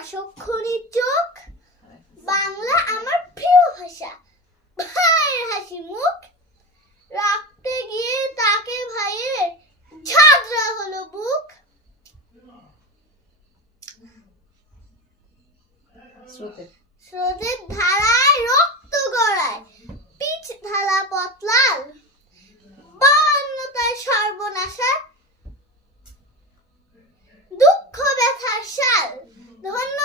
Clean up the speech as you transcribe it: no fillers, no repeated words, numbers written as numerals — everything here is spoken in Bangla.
দশক্ষণী চোখ, বাংলা আমার প্রিয় ভাষা, ভাইয়ের হাসি মুখ, রাখতে গিয়ে তাকে ভাইয়ের ঝাঁঝরা হলো বুক। স্রোতের ধারায় রক্ত গড়ায়, পিচ ঢালা পথলাল, বায়ান্নতায় সর্বনাশা, দুঃখ ব্যথার সাল। ধন্য